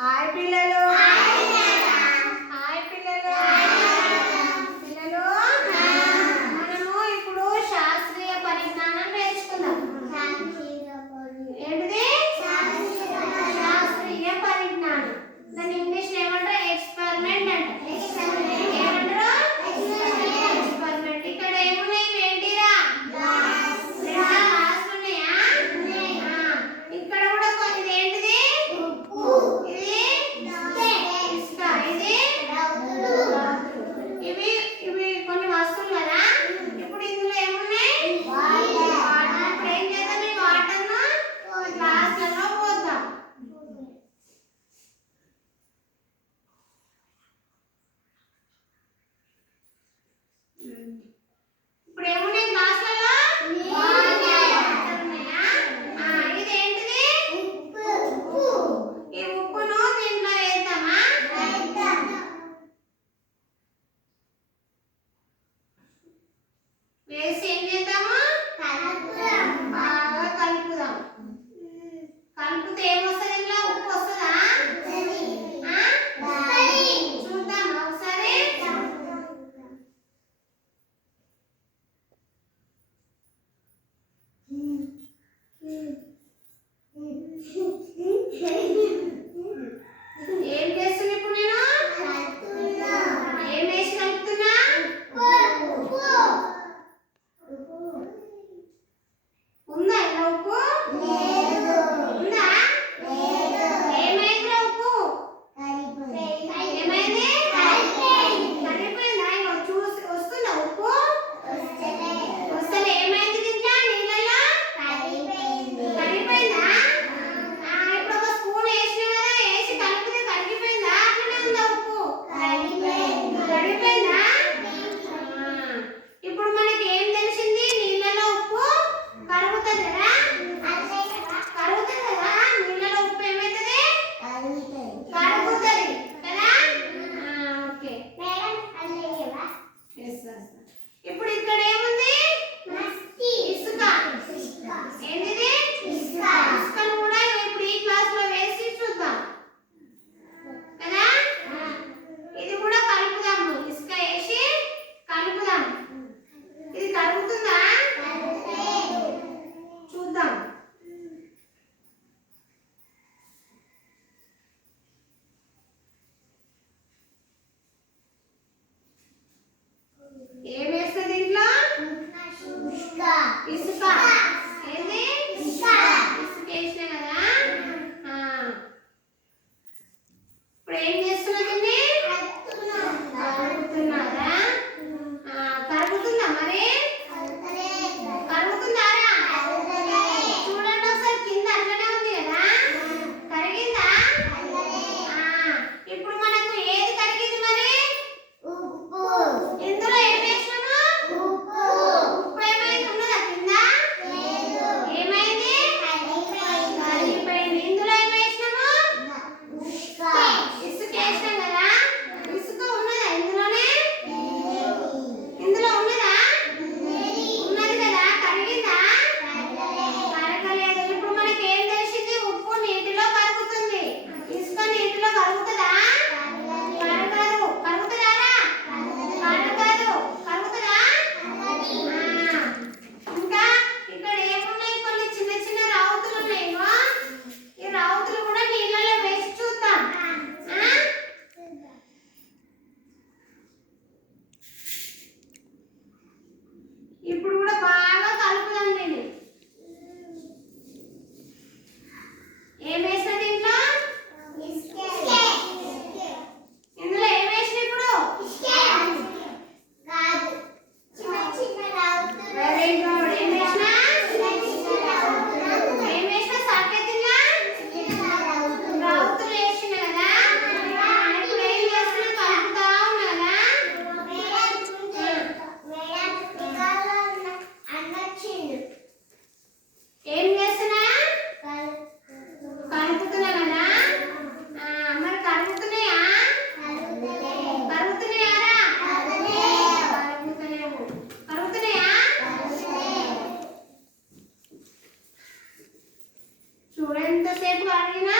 Hi పిల్లలు. Hi పిల్లలు. పిల్లలు మనము ఇప్పుడు శాస్త్రీయ పరిజ్ఞానం నేర్చుకుందాం. ఏంటిది? శాస్త్రీయ పరిజ్ఞానం. దాని ఇంగ్లీష్ ఏమంటారు? ఎక్స్పెరిమెంట్ అంట. ఏమంటారు? ఎక్స్పెరిమెంట్. ఇక్కడ ఏమున్నాయి? ఏంటిరా? గ్లాస్ ఉన్నాయా? ఇక్కడ కూడా ఇది ఏంటిది? ఇవి కొన్ని వస్తువులు కదా. ఇప్పుడు ఇందులో ఏమున్నాయి? ఇప్పుడు ఏం చేద్దాం? ఈ వాటర్ను గ్లాసులలో పోద్దాం. ఇప్పుడు ఏమున్నాయి గ్లాసులలో? వాటర్ ఉన్నాయా? ఇది ఏంటిది? ఉప్పు. ఈ ఉప్పును దీంట్లో వేద్దామా? వేసి ఏం చేద్దాము? బాగా కలుపుదాం. కలిపితే ఏమొస్తుంది? ఇంట్లో ఉప్పు వస్తుందా? చూద్దాం ఒకసారి. ఏం చేస్తున్నా ఇప్పుడు నేను? ఏం వేసి కలుపుతున్నా? ఉందా ఇలా ఉప్పు? ఉందా? ఏమైందిరా ఉప్పు? ఏమైంది? కరిగిపోయిందా? ఇగో చూసి వస్తుందా ఉప్పు? వస్తలే. ఏమైంది దీంట్లో? నీళ్ళలో కరిగిపోయిందా? ఇప్పుడు ఒక స్పూన్ వేసినా కదా, వేసి కలిపితే కరిగిపోయిందా? అట్లనే ఉందా ఉప్పు? కరిగిపోయిందా? ఇప్పుడు మనకి ఏం తెలిసింది? నీళ్ళలో ఉప్పు కరుగుతుంది కదా. కరుగుతుంది కదా. నీళ్ళలో ఉప్పు ఏమవుతుంది? కరుగుతుంది కదా. ఓకే. ఇప్పుడు ఇక్కడ ఏముంది? ఇసుక. ఏంటిది? ఇసుకను కూడా ఇప్పుడు ఈ క్లాస్ లో వేసి చూద్దాం కదా. ఇది కూడా కలుపుదాము. ఇసుక వేసి కలుపుదాం. ఇది కరుగుతుందా? చూద్దాం. ఏం వేస్తుంది దీంట్లో? ఇసుక. ఏంది? ఇసుక వేసినా కదా. ఇప్పుడు ఏం చేస్తున్నా దీన్ని? కలుపుతున్నారా? కరుగుతుందా మరి? కరుగుతుందారా? చూడండి ఒకసారి. కింద అట్లనే ఉంది కదా. కరిగిందా? ఇప్పుడు మనకు ఏది కరిగింది మరి? ఇందులో ఏం వేసినాము? ఉప్పు ఏమైంది? ఉన్నదా కింద? ఏమైంది? కరిగిపోయింది. ఇందులో ఏం వేసినాము? ఇసుక వేసినాం కదా. ఇసుక ఉన్నదా ఇందులోనే? ఇందులో ఉన్నదా? ఉన్నది కదా. కరిగిందా? కరగలేదు. ఇప్పుడు మనకి ఏం తెలిసింది? ఉప్పు నీటిలో కరుగుతుంది. ఇసుక నీటిలో కరుగుతుందా? కరగదు. కరుగుతుందారా? కరగదు. కరుగుతుందా? ఇంకా ఇక్కడ ఏమున్నాయి? కొన్ని చిన్న చిన్న రావుతులు ఉన్నాయి. ఈ రావుతులు కూడా నీళ్ళలో వేసి చూద్దాం. ఇప్పుడు కూడా బాగా కలుపుదాం. నేను ఏం వేసిన దీంట్లో? ఇందులో ఏం వేసిన ఇప్పుడు? Very good. ఏం వేసినా? ఏం వేసినా? సాకేతిలా రావుతులు వేసిన కదా. ఇప్పుడు ఏం చేస్తున్నా? కలుపుతా ఉన్నా కదా. ఏం చేస్తున్నా? కలుపుతున్నా కదా. మరి కలుపుతున్నాయా? కలుగుతున్నాయారా? కలుగుతలేవు. కలుగుతున్నాయా? చూడు ఎంతసేపు కడిగినా